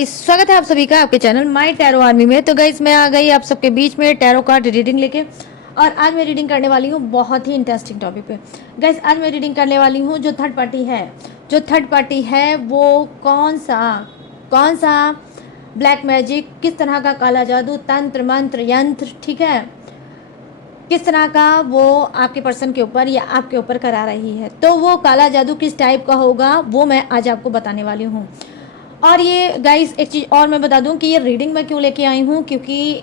Guys, स्वागत है आप सभी का आपके चैनल माय टैरो आर्मी में। तो गाइस, मैं आ गई आप सबके बीच में टैरो कार्ड रीडिंग लेके। और आज मैं रीडिंग करने वाली हूँ बहुत ही इंटरेस्टिंग टॉपिक पे। गाइस, आज मैं रीडिंग करने वाली हूँ जो थर्ड पार्टी है वो कौन सा ब्लैक मैजिक, किस तरह का काला जादू, तंत्र मंत्र यंत्र, ठीक है, किस तरह का वो आपके पर्सन के ऊपर या आपके ऊपर करा रही है। तो वो काला जादू किस टाइप का होगा वो मैं आज आपको बताने वाली हूँ। और ये गाइस, एक चीज़ और मैं बता दूं कि ये रीडिंग मैं क्यों लेके आई हूँ, क्योंकि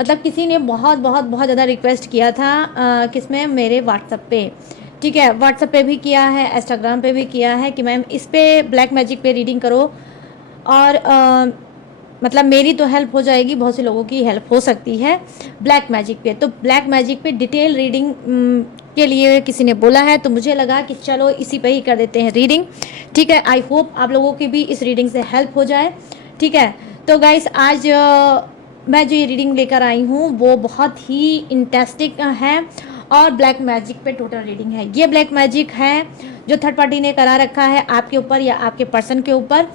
मतलब किसी ने बहुत बहुत बहुत ज़्यादा रिक्वेस्ट किया था किसमें, मेरे व्हाट्सएप पे। ठीक है, व्हाट्सएप पे भी किया है, इंस्टाग्राम पे भी किया है कि मैम इस पे ब्लैक मैजिक पे रीडिंग करो। और मतलब मेरी तो हेल्प हो जाएगी, बहुत से लोगों की हेल्प हो सकती है ब्लैक मैजिक पे। तो ब्लैक मैजिक पे डिटेल रीडिंग के लिए किसी ने बोला है, तो मुझे लगा कि चलो इसी पे ही कर देते हैं रीडिंग। ठीक है, आई होप आप लोगों की भी इस रीडिंग से हेल्प हो जाए। ठीक है, तो गाइस आज मैं जो ये रीडिंग लेकर आई हूँ वो बहुत ही इंटरेस्टिंग है और ब्लैक मैजिक पे टोटल रीडिंग है। ये ब्लैक मैजिक है जो थर्ड पार्टी ने करा रखा है आपके ऊपर या आपके पर्सन के ऊपर,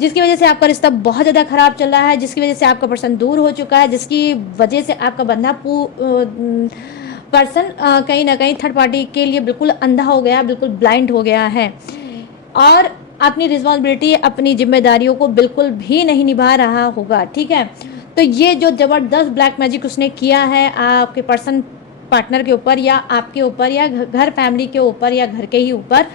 जिसकी वजह से आपका रिश्ता बहुत ज़्यादा ख़राब चल रहा है, जिसकी वजह से आपका पर्सन दूर हो चुका है, जिसकी वजह से आपका बंधा पर्सन कहीं ना कहीं थर्ड पार्टी के लिए बिल्कुल अंधा हो गया, बिल्कुल ब्लाइंड हो गया है और अपनी रिस्पॉन्सिबिलिटी, अपनी जिम्मेदारियों को बिल्कुल भी नहीं निभा रहा होगा। ठीक है, तो ये जो ज़बरदस्त ब्लैक मैजिक उसने किया है आपके पर्सन पार्टनर के ऊपर या आपके ऊपर या घर फैमिली के ऊपर या घर के ही ऊपर,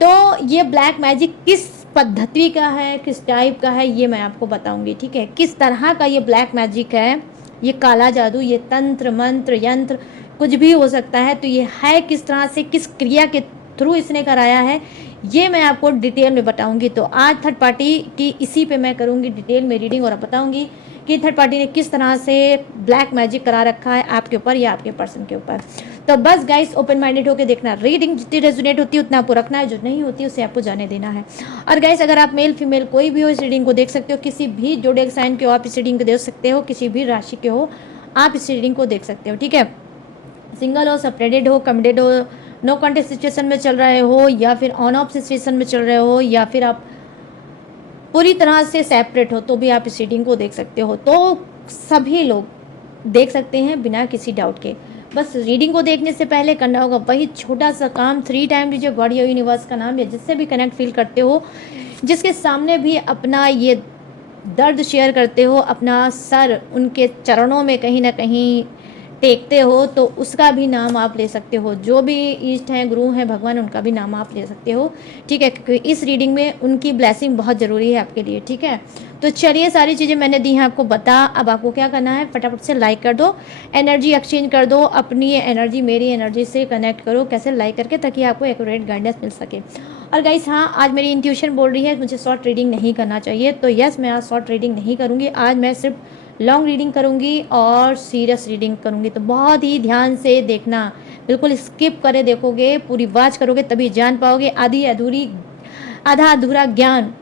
तो ये ब्लैक मैजिक किस पद्धति का है, किस टाइप का है, ये मैं आपको बताऊंगी। ठीक है, किस तरह का ये ब्लैक मैजिक है, ये काला जादू, ये तंत्र मंत्र यंत्र कुछ भी हो सकता है। तो ये है किस तरह से, किस क्रिया के थ्रू इसने कराया है, ये मैं आपको डिटेल में बताऊंगी। तो आज थर्ड पार्टी की इसी पे मैं करूंगी डिटेल में रीडिंग और बताऊंगी कि थर्ड पार्टी ने किस तरह से ब्लैक मैजिक करा रखा है आपके ऊपर या आपके पर्सन के ऊपर। तो बस गाइस, ओपन माइंडेड होकर देखना, रीडिंग जितनी रेजोनेट होती है उतना आपको रखना है, जो नहीं होती उसे आपको जाने देना है। और गाइस, अगर आप मेल फीमेल कोई भी हो इस रीडिंग को देख सकते हो, किसी भी जोडिएक साइन के हो आप इस रीडिंग को देख सकते हो, किसी भी राशि के हो आप इस रीडिंग को देख सकते हो। ठीक है, सिंगल हो, सेपरेटेड हो, कमिटेड हो, नो कॉन्टेक्ट सिचुएशन में चल रहे हो या फिर ऑन ऑफ सिचुएशन में चल रहे हो या फिर आप पूरी तरह से सेपरेट हो, तो भी आप इस रीडिंग को देख सकते हो। तो सभी लोग देख सकते हैं बिना किसी डाउट के। बस रीडिंग को देखने से पहले करना होगा वही छोटा सा काम, 3 टाइम लीजिए गॉड या यूनिवर्स का नाम या जिससे भी कनेक्ट फील करते हो, जिसके सामने भी अपना ये दर्द शेयर करते हो, अपना सर उनके चरणों में कहीं ना कहीं टेकते हो, तो उसका भी नाम आप ले सकते हो। जो भी ईष्ट हैं, गुरु हैं, भगवान, उनका भी नाम आप ले सकते हो। ठीक है, क्योंकि इस रीडिंग में उनकी ब्लेसिंग बहुत ज़रूरी है आपके लिए। ठीक है, तो चलिए, सारी चीज़ें मैंने दी हैं आपको बता। अब आपको क्या करना है, फटाफट से लाइक कर दो, एनर्जी एक्सचेंज कर दो, अपनी एनर्जी मेरी एनर्जी से कनेक्ट करो, कैसे लाइक करके, ताकि आपको एक्यूरेट गाइडेंस मिल सके। और गाइस, हाँ, आज मेरी इंट्यूशन बोल रही है मुझे शॉर्ट रीडिंग नहीं करना चाहिए, तो यस, मैं आज शॉर्ट रीडिंग नहीं करूँगी। आज मैं सिर्फ लॉन्ग रीडिंग करूँगी और सीरियस रीडिंग करूँगी। तो बहुत ही ध्यान से देखना, बिल्कुल स्किप करे देखोगे, पूरी वॉच करोगे तभी जान पाओगे। आधा अधूरा ज्ञान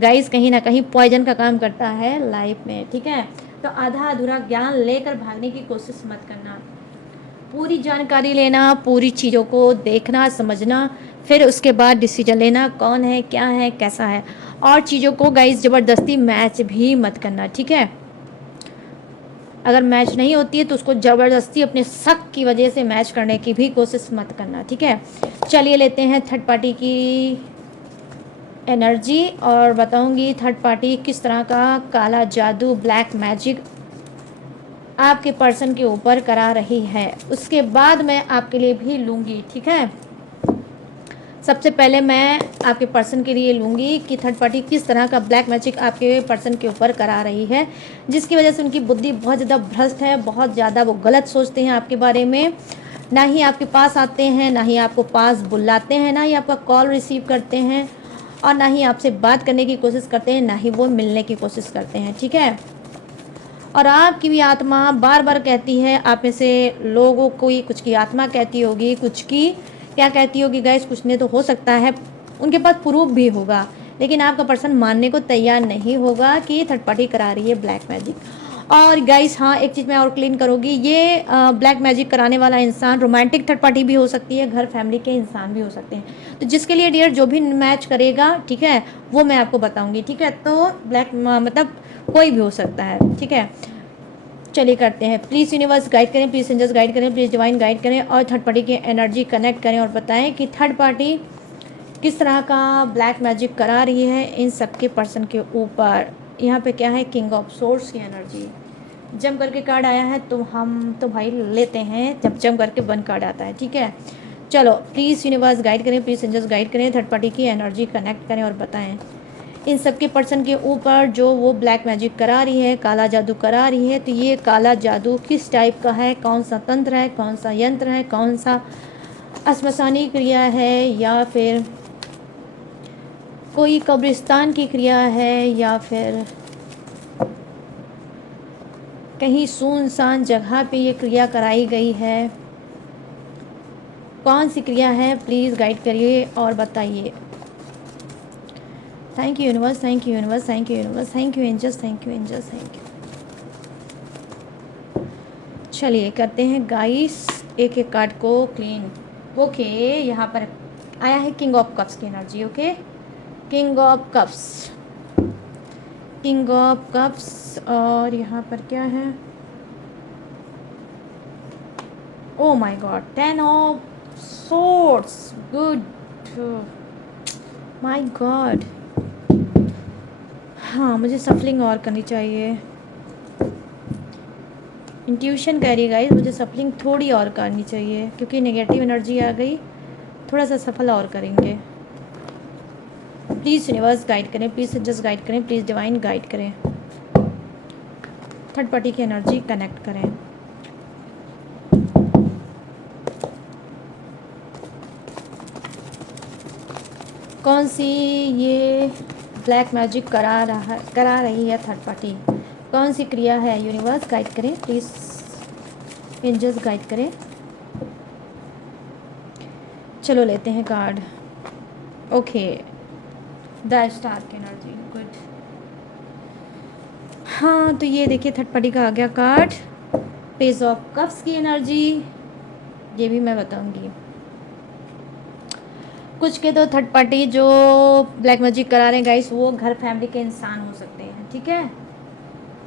गाइस कहीं ना कहीं पॉइजन का काम करता है लाइफ में। ठीक है, तो आधा अधूरा ज्ञान लेकर भागने की कोशिश मत करना, पूरी जानकारी लेना, पूरी चीज़ों को देखना समझना, फिर उसके बाद डिसीजन लेना कौन है, क्या है, कैसा है। और चीज़ों को गाइस ज़बरदस्ती मैच भी मत करना। ठीक है, अगर मैच नहीं होती है तो उसको ज़बरदस्ती अपने शक की वजह से मैच करने की भी कोशिश मत करना। ठीक है, चलिए लेते हैं थर्ड पार्टी की एनर्जी और बताऊंगी थर्ड पार्टी किस तरह का काला जादू, ब्लैक मैजिक आपके पर्सन के ऊपर करा रही है। उसके बाद मैं आपके लिए भी लूँगी। ठीक है, सबसे पहले मैं आपके पर्सन के लिए लूँगी कि थर्ड पार्टी किस तरह का ब्लैक मैजिक आपके पर्सन के ऊपर करा रही है, जिसकी वजह से उनकी बुद्धि बहुत ज़्यादा भ्रष्ट है, बहुत ज़्यादा वो गलत सोचते हैं आपके बारे में। ना ही आपके पास आते हैं, ना ही आपको पास बुलाते हैं, ना ही आपका कॉल रिसीव करते हैं और ना ही आपसे बात करने की कोशिश करते हैं, ना ही वो मिलने की कोशिश करते हैं। ठीक है, और आपकी भी आत्मा बार बार कहती है, आप में से लोगों को ही कुछ की आत्मा कहती होगी, कुछ की क्या कहती होगी गाइस, कुछ ने तो हो सकता है उनके पास प्रूफ भी होगा, लेकिन आपका पर्सन मानने को तैयार नहीं होगा कि थर्ड पार्टी करा रही है ब्लैक मैजिक। और गाइस हाँ, एक चीज़ मैं और क्लीन करूँगी, ये ब्लैक मैजिक कराने वाला इंसान रोमांटिक थर्ड पार्टी भी हो सकती है, घर फैमिली के इंसान भी हो सकते हैं। तो जिसके लिए डियर जो भी मैच करेगा, ठीक है, वो मैं आपको बताऊंगी, ठीक है। तो ब्लैक मतलब कोई भी हो सकता है, ठीक है। चलिए करते हैं। प्लीज़ यूनिवर्स गाइड करें, प्लीज़ एंजल्स गाइड करें, प्लीज़ डिवाइन गाइड करें, और थर्ड पार्टी की एनर्जी कनेक्ट करें और बताएं कि थर्ड पार्टी किस तरह का ब्लैक मैजिक करा रही है इन सबके पर्सन के ऊपर। यहाँ पे क्या है, किंग ऑफ सोर्स की एनर्जी जम करके कार्ड आया है, तो हम तो भाई लेते हैं जब जम करके वन कार्ड आता है, ठीक है। चलो प्लीज़ यूनिवर्स गाइड करें, प्लीज़ एंजल्स गाइड करें, थर्ड पार्टी की एनर्जी कनेक्ट करें और बताएं इन सबके पर्सन के ऊपर जो वो ब्लैक मैजिक करा रही है, काला जादू करा रही है, तो ये काला जादू किस टाइप का है, कौन सा तंत्र है, कौन सा यंत्र है, कौन सा श्मशानी क्रिया है, या फिर कोई कब्रिस्तान की क्रिया है, या फिर कहीं सुनसान जगह पे ये क्रिया कराई गई है, कौन सी क्रिया है, प्लीज़ गाइड करिए और बताइए। Thank you universe, thank you universe, thank you universe, thank you angels, thank you angels, thank you. चलिए करते हैं गाइस एक एक कार्ड को क्लीन। ओके, यहाँ पर आया है किंग ऑफ कप्स की energy. Okay, king of cups, king of cups, और यहाँ पर क्या है, oh my God, 10 of swords, good, my God. हाँ, मुझे सफलिंग और करनी चाहिए, इंट्यूशन कह रही गाइस, मुझे सफलिंग थोड़ी और करनी चाहिए क्योंकि नेगेटिव एनर्जी आ गई, थोड़ा सा सफल और करेंगे। प्लीज़ यूनिवर्स गाइड करें, प्लीज़ जस्ट गाइड करें, प्लीज़ डिवाइन गाइड करें, थर्ड पार्टी की एनर्जी कनेक्ट करें। कौन सी ये ब्लैक मैजिक करा रही है थर्ड पार्टी, कौन सी क्रिया है, यूनिवर्स गाइड करें प्लीज़, एंजल्स गाइड करें। चलो लेते हैं कार्ड। ओके, द स्टार की एनर्जी, गुड। हाँ, तो ये देखिए थर्ड पार्टी का आ गया कार्ड, पेज ऑफ कप्स की एनर्जी, ये भी मैं बताऊंगी। कुछ के तो थर्ड पार्टी जो ब्लैक मैजिक करा रहे हैं गाइस, वो घर फैमिली के इंसान हो सकते हैं, ठीक है,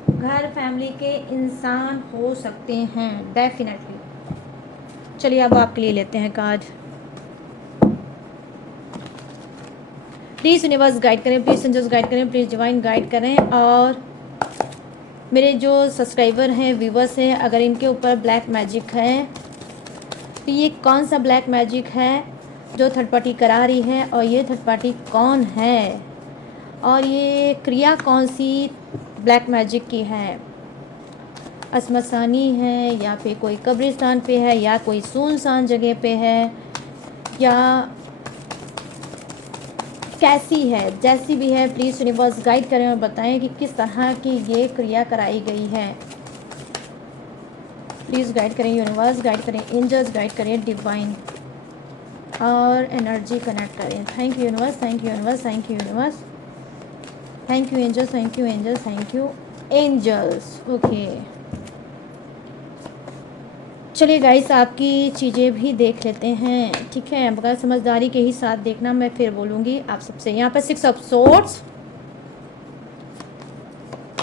घर फैमिली के इंसान हो सकते हैं डेफिनेटली। चलिए अब आपके लिए लेते हैं कार्ड। प्लीज़ यूनिवर्स गाइड करें, प्लीज़ एंजल्स गाइड करें, प्लीज़ डिवाइन गाइड करें, और मेरे जो सब्सक्राइबर हैं, व्यूवर्स हैं, अगर इनके ऊपर ब्लैक मैजिक है तो ये कौन सा ब्लैक मैजिक है जो थर्ड पार्टी करा रही है, और ये थर्ड पार्टी कौन है, और ये क्रिया कौन सी ब्लैक मैजिक की है, श्मशानी है, या फिर कोई कब्रिस्तान पे है, या कोई सुनसान जगह पे है, या कैसी है, जैसी भी है प्लीज़ यूनिवर्स गाइड करें और बताएं कि किस तरह की ये क्रिया कराई गई है। प्लीज़ गाइड करें यूनिवर्स, गाइड करें एंजल्स, गाइड करें डिवाइन, और एनर्जी कनेक्ट करें। Thank you universe, thank you universe, thank you universe, thank you angels, thank you angels, thank you angels. Okay, चलिए गाइस आपकी चीज़ें भी देख लेते हैं, ठीक है, बगैर समझदारी के ही साथ देखना, मैं फिर बोलूँगी आप सबसे। यहाँ पर 6 ऑफ सोर्ड्स,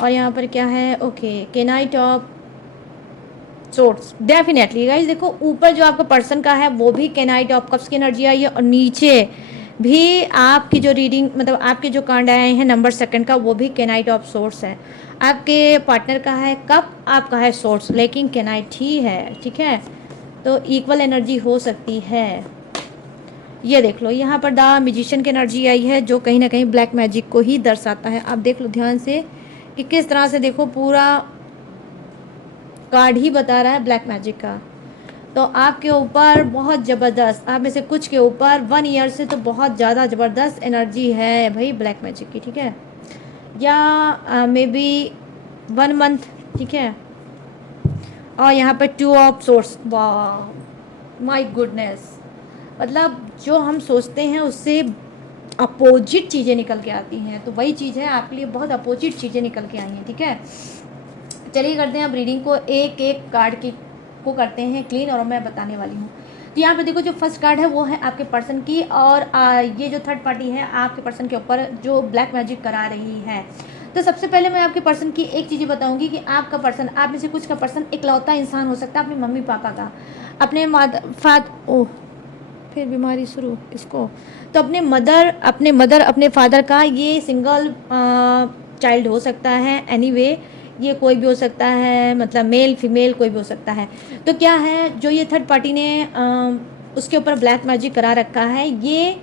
और यहाँ पर क्या है, okay, knight of swords. Definitely guys देखो, ऊपर जो आपका पर्सन का है वो भी केनाइट ऑफ कप्स की एनर्जी आई है, और नीचे भी आपकी जो रीडिंग मतलब आपके जो कार्ड आए हैं नंबर सेकंड का, वो भी केनाइट ऑफ सोर्स है। आपके पार्टनर का है कप, आपका है सोर्स, लेकिन केनाइट ही है, ठीक है, तो इक्वल एनर्जी हो सकती है। ये देख लो, यहाँ पर द मैजिशियन की एनर्जी आई है, जो कहीं ना कहीं ब्लैक मैजिक को ही दर्शाता है। आप देख लो ध्यान से कि किस तरह से, देखो पूरा कार्ड ही बता रहा है ब्लैक मैजिक का। तो आपके ऊपर बहुत ज़बरदस्त, आप में से कुछ के ऊपर 1 ईयर से तो बहुत ज़्यादा ज़बरदस्त एनर्जी है भाई ब्लैक मैजिक की, ठीक है, या मे बी 1 मंथ, ठीक है। और यहाँ पर 2 ऑफ सोर्स, वाह माय गुडनेस, मतलब जो हम सोचते हैं उससे अपोजिट चीज़ें निकल के आती हैं, तो वही चीज़ है आपके लिए, बहुत अपोजिट चीज़ें निकल के आई हैं, ठीक है। चलिए करते हैं अब रीडिंग को, एक एक कार्ड की को करते हैं क्लीन और मैं बताने वाली हूँ। तो यहाँ पे देखो जो फर्स्ट कार्ड है वो है आपके पर्सन की, और ये जो थर्ड पार्टी है आपके पर्सन के ऊपर जो ब्लैक मैजिक करा रही है। तो सबसे पहले मैं आपके पर्सन की एक चीज़ बताऊंगी कि आपका पर्सन, आप में से कुछ का पर्सन इकलौता इंसान हो सकता है अपने मम्मी पापा का, अपने ओह फिर बीमारी शुरू इसको, तो अपने मदर अपने फादर का ये सिंगल चाइल्ड हो सकता है। एनीवे ये कोई भी हो सकता है, मतलब मेल फीमेल कोई भी हो सकता है। तो क्या है जो ये थर्ड पार्टी ने उसके ऊपर ब्लैक मैजिक करा रखा है, ये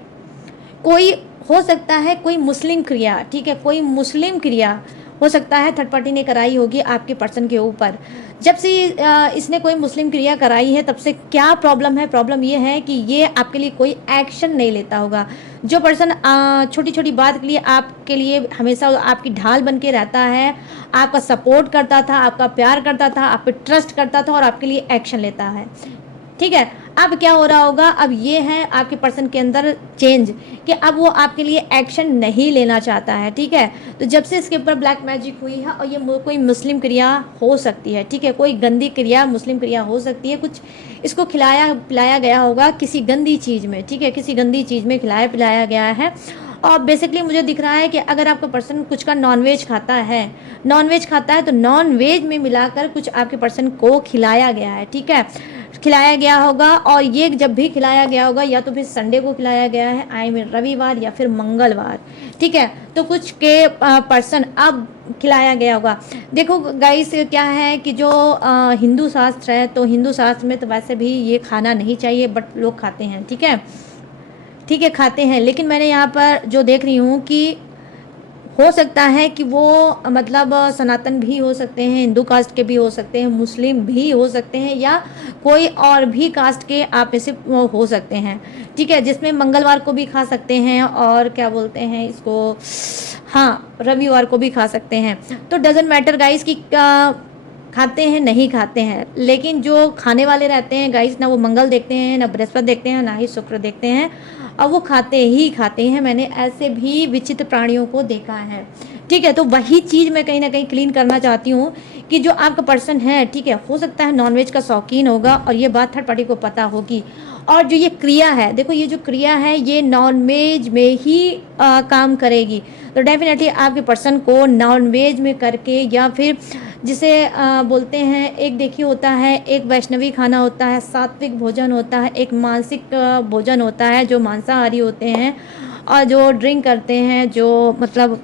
कोई हो सकता है कोई मुस्लिम क्रिया, ठीक है, कोई मुस्लिम क्रिया हो सकता है थर्ड पार्टी ने कराई होगी आपके पर्सन के ऊपर। जब से इसने कोई मुस्लिम क्रिया कराई है तब से क्या प्रॉब्लम है, प्रॉब्लम ये है कि ये आपके लिए कोई एक्शन नहीं लेता होगा। जो पर्सन छोटी छोटी बात के लिए आपके लिए हमेशा आपकी ढाल बन के रहता है, आपका सपोर्ट करता था, आपका प्यार करता था, आप पे ट्रस्ट करता था और आपके लिए एक्शन लेता है, ठीक है। अब क्या हो रहा होगा, अब ये है आपके पर्सन के अंदर चेंज कि अब वो आपके लिए एक्शन नहीं लेना चाहता है, ठीक है। तो जब से इसके ऊपर ब्लैक मैजिक हुई है, और ये कोई मुस्लिम क्रिया हो सकती है, ठीक है, कोई गंदी क्रिया मुस्लिम क्रिया हो सकती है, कुछ इसको खिलाया पिलाया गया होगा किसी गंदी चीज़ में, ठीक है, किसी गंदी चीज़ में खिलाया पिलाया गया है। और बेसिकली मुझे दिख रहा है कि अगर आपका पर्सन कुछ का नॉनवेज खाता है, तो नॉनवेज में मिलाकर कुछ आपके पर्सन को खिलाया गया है, ठीक है, खिलाया गया होगा। और ये जब भी खिलाया गया होगा या तो फिर संडे को खिलाया गया है, आई मीन रविवार या फिर मंगलवार, ठीक है। तो कुछ के पर्सन अब खिलाया गया होगा। देखो गाइस क्या है कि जो हिंदू शास्त्र है, तो हिंदू शास्त्र में तो वैसे भी ये खाना नहीं चाहिए, बट लोग खाते हैं, ठीक है, ठीक है, खाते हैं। लेकिन मैंने यहाँ पर जो देख रही हूँ कि हो सकता है कि वो मतलब सनातन भी हो सकते हैं, हिंदू कास्ट के भी हो सकते हैं, मुस्लिम भी हो सकते हैं, या कोई और भी कास्ट के आप में से हो सकते हैं, ठीक है, जिसमें मंगलवार को भी खा सकते हैं और क्या बोलते हैं इसको, हाँ, रविवार को भी खा सकते हैं। तो डजेंट मैटर गाइस कि खाते हैं नहीं खाते हैं, लेकिन जो खाने वाले रहते हैं गाइस, ना वो मंगल देखते हैं, ना बृहस्पति देखते हैं, ना ही शुक्र देखते हैं, और वो खाते ही खाते हैं। मैंने ऐसे भी विचित्र प्राणियों को देखा है, ठीक है। तो वही चीज़ मैं कहीं ना कहीं क्लीन करना चाहती हूँ कि जो आपका पर्सन है, ठीक है, हो सकता है नॉनवेज का शौकीन होगा और ये बात थर्ड पार्टी को पता होगी। और जो ये क्रिया है, देखो ये जो क्रिया है ये नॉनवेज में ही काम करेगी। तो डेफिनेटली आपके पर्सन को नॉनवेज में करके, या फिर जिसे बोलते हैं, एक देखिए होता है, एक वैष्णवी खाना होता है, सात्विक भोजन होता है, एक मानसिक भोजन होता है जो मांसाहारी होते हैं और जो ड्रिंक करते हैं, जो मतलब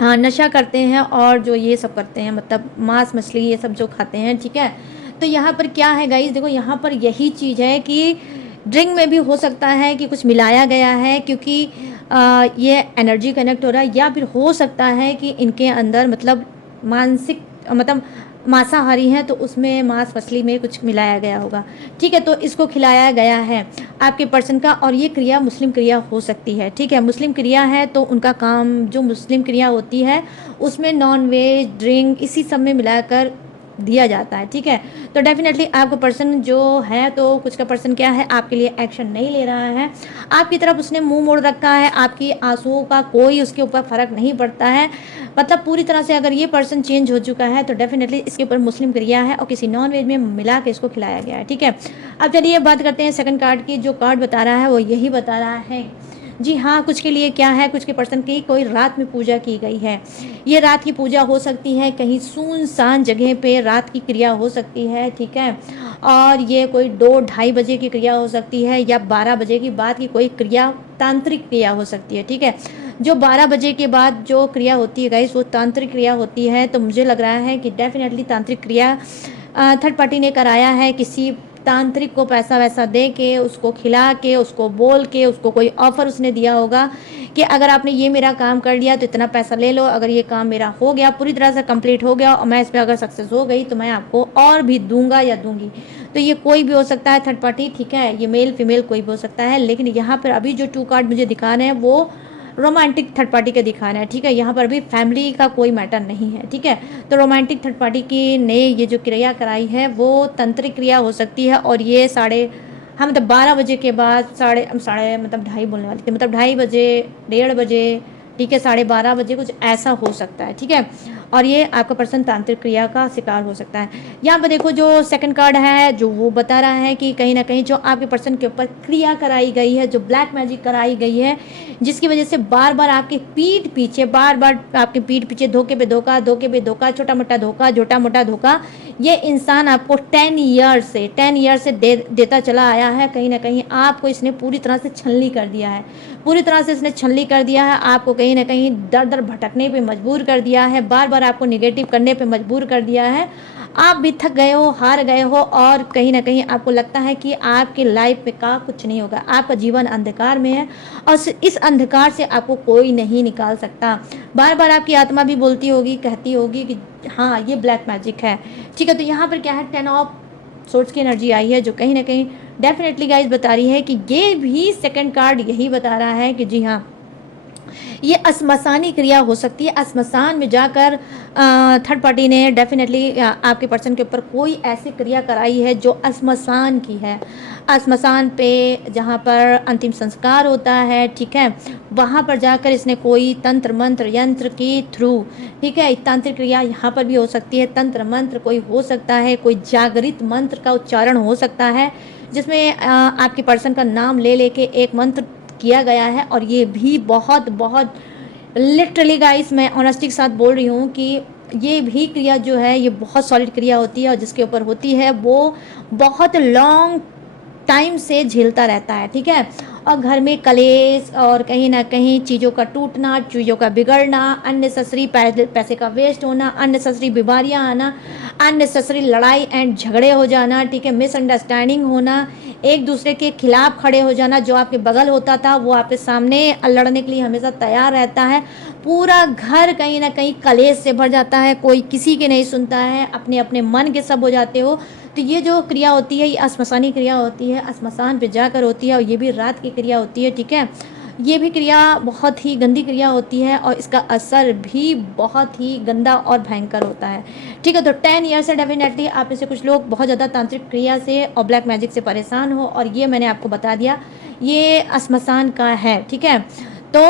हाँ नशा करते हैं, और जो ये सब करते हैं, मतलब मांस मछली ये सब जो खाते हैं, ठीक है। तो यहाँ पर क्या है गाइस, देखो यहाँ पर यही चीज़ है कि ड्रिंक में भी हो सकता है कि कुछ मिलाया गया है, क्योंकि ये एनर्जी कनेक्ट हो रहा है, या फिर हो सकता है कि इनके अंदर मतलब मानसिक मतलब मांसाहारी हैं, तो उसमें मांस मछली में कुछ मिलाया गया होगा, ठीक है। तो इसको खिलाया गया है आपके पर्सन का, और ये क्रिया मुस्लिम क्रिया हो सकती है, ठीक है, मुस्लिम क्रिया है। तो उनका काम जो मुस्लिम क्रिया होती है उसमें नॉन वेज ड्रिंक इसी सब में मिलाकर दिया जाता है, ठीक है। तो डेफिनेटली आपका पर्सन जो है, तो कुछ का पर्सन क्या है, आपके लिए एक्शन नहीं ले रहा है, आपकी तरफ उसने मुंह मोड़ रखा है, आपकी आंसुओं का कोई उसके ऊपर फ़र्क नहीं पड़ता है। मतलब पूरी तरह से अगर ये पर्सन चेंज हो चुका है तो डेफिनेटली इसके ऊपर मुस्लिम क्रिया है और किसी नॉन वेज में मिला के इसको खिलाया गया है, ठीक है। अब चलिए बात करते हैं सेकंड कार्ड की। जो कार्ड बता रहा है वो यही बता रहा है, जी हाँ, कुछ के लिए क्या है, कुछ के पर्सन की कोई रात में पूजा की गई है। ये रात की पूजा हो सकती है, कहीं सुनसान जगह पे रात की क्रिया हो सकती है, ठीक है। और ये कोई 2-2:30 बजे की क्रिया हो सकती है, या 12 बजे की बाद की कोई क्रिया, तांत्रिक क्रिया हो सकती है, ठीक है। जो 12 बजे के बाद जो क्रिया होती है गाइस, वो तांत्रिक क्रिया होती है। तो मुझे लग रहा है कि डेफिनेटली तांत्रिक क्रिया थर्ड पार्टी ने कराया है, किसी तांत्रिक को पैसा वैसा दे के, उसको खिला के, उसको बोल के, उसको कोई ऑफर उसने दिया होगा कि अगर आपने ये मेरा काम कर लिया तो इतना पैसा ले लो, अगर ये काम मेरा हो गया, पूरी तरह से कंप्लीट हो गया और मैं इस पर अगर सक्सेस हो गई तो मैं आपको और भी दूंगा या दूंगी। तो ये कोई भी हो सकता है थर्ड पार्टी, ठीक है, ये मेल फीमेल कोई भी हो सकता है। लेकिन यहाँ पर अभी जो 2 कार्ड मुझे दिखा रहे हैं वो रोमांटिक थर्ड पार्टी के दिखा रहे हैं, ठीक है। यहाँ पर भी फैमिली का कोई मैटर नहीं है, ठीक है। तो रोमांटिक थर्ड पार्टी की ने ये जो क्रिया कराई है वो तंत्रिक क्रिया हो सकती है, और ये मतलब 12 बजे के बाद साढ़े मतलब 2:30 बोलने वाली थी, मतलब 2:30 बजे, 1:30 बजे, ठीक है, 12:30 बजे कुछ ऐसा हो सकता है, ठीक है। और ये आपका पर्सन तांत्रिक क्रिया का शिकार हो सकता है। यहाँ पर देखो जो सेकंड कार्ड है जो वो बता रहा है कि कहीं ना कहीं जो आपके पर्सन के ऊपर क्रिया कराई गई है, जो ब्लैक मैजिक कराई गई है, जिसकी वजह से बार बार आपकी पीठ पीछे धोखे पे धोखा, छोटा मोटा धोखा ये इंसान आपको 10 ईयर से देता चला आया है। कहीं ना कहीं आपको इसने पूरी तरह से छलनी कर दिया है, आपको कहीं ना कहीं दर दर भटकने पे मजबूर कर दिया है, बार बार आपको निगेटिव करने पे मजबूर कर दिया है। आप भी थक गए हो, हार गए हो और कहीं ना कहीं आपको लगता है कि आपकी लाइफ में का कुछ नहीं होगा, आपका जीवन अंधकार में है और इस अंधकार से आपको कोई नहीं निकाल सकता। बार बार आपकी आत्मा भी बोलती होगी, कहती होगी कि हाँ ये ब्लैक मैजिक है। ठीक है, तो यहाँ पर क्या है, 10 ऑफ सोर्स की एनर्जी आई है जो कहीं ना कहीं डेफिनेटली गाइस बता रही है कि ये भी सेकंड कार्ड यही बता रहा है कि जी हाँ ये अस्मशानी क्रिया हो सकती है। अस्मशान में जाकर थर्ड पार्टी ने डेफिनेटली आपके पर्सन के ऊपर कोई ऐसी क्रिया कराई है जो अस्मशान की है। अस्मशान पे जहाँ पर अंतिम संस्कार होता है, ठीक है, वहाँ पर जाकर इसने कोई तंत्र मंत्र यंत्र के थ्रू, ठीक है, तांत्रिक क्रिया यहाँ पर भी हो सकती है। तंत्र मंत्र कोई हो सकता है, कोई जागृत मंत्र का उच्चारण हो सकता है जिसमें आपके पर्सन का नाम ले लेके एक मंत्र किया गया है। और ये भी बहुत बहुत लिटरली गाइस मैं ऑनेस्टी के साथ बोल रही हूँ कि ये भी क्रिया जो है ये बहुत सॉलिड क्रिया होती है और जिसके ऊपर होती है वो बहुत लॉन्ग टाइम से झेलता रहता है, ठीक है। और घर में कलेश और कहीं ना कहीं चीज़ों का टूटना, चीज़ों का बिगड़ना, अननेसेसरी पैसे का वेस्ट होना, अननेसेसरी बीमारियां आना, अननेसेसरी लड़ाई एंड झगड़े हो जाना, ठीक है, मिसअंडरस्टैंडिंग होना, एक दूसरे के खिलाफ खड़े हो जाना। जो आपके बगल होता था वो आपके सामने लड़ने के लिए हमेशा तैयार रहता है। पूरा घर कहीं ना कहीं कलेश से भर जाता है, कोई किसी के नहीं सुनता है, अपने अपने मन के सब हो जाते हो। तो ये जो क्रिया होती है ये श्मशानी क्रिया होती है, श्मशान पे जाकर होती है और ये भी रात की क्रिया होती है, ठीक है। ये भी क्रिया बहुत ही गंदी क्रिया होती है और इसका असर भी बहुत ही गंदा और भयंकर होता है, ठीक है। तो 10 ईयर से डेफिनेटली आप में से कुछ लोग बहुत ज़्यादा तांत्रिक क्रिया से और ब्लैक मैजिक से परेशान हो और ये मैंने आपको बता दिया ये श्मशान का है, ठीक है। तो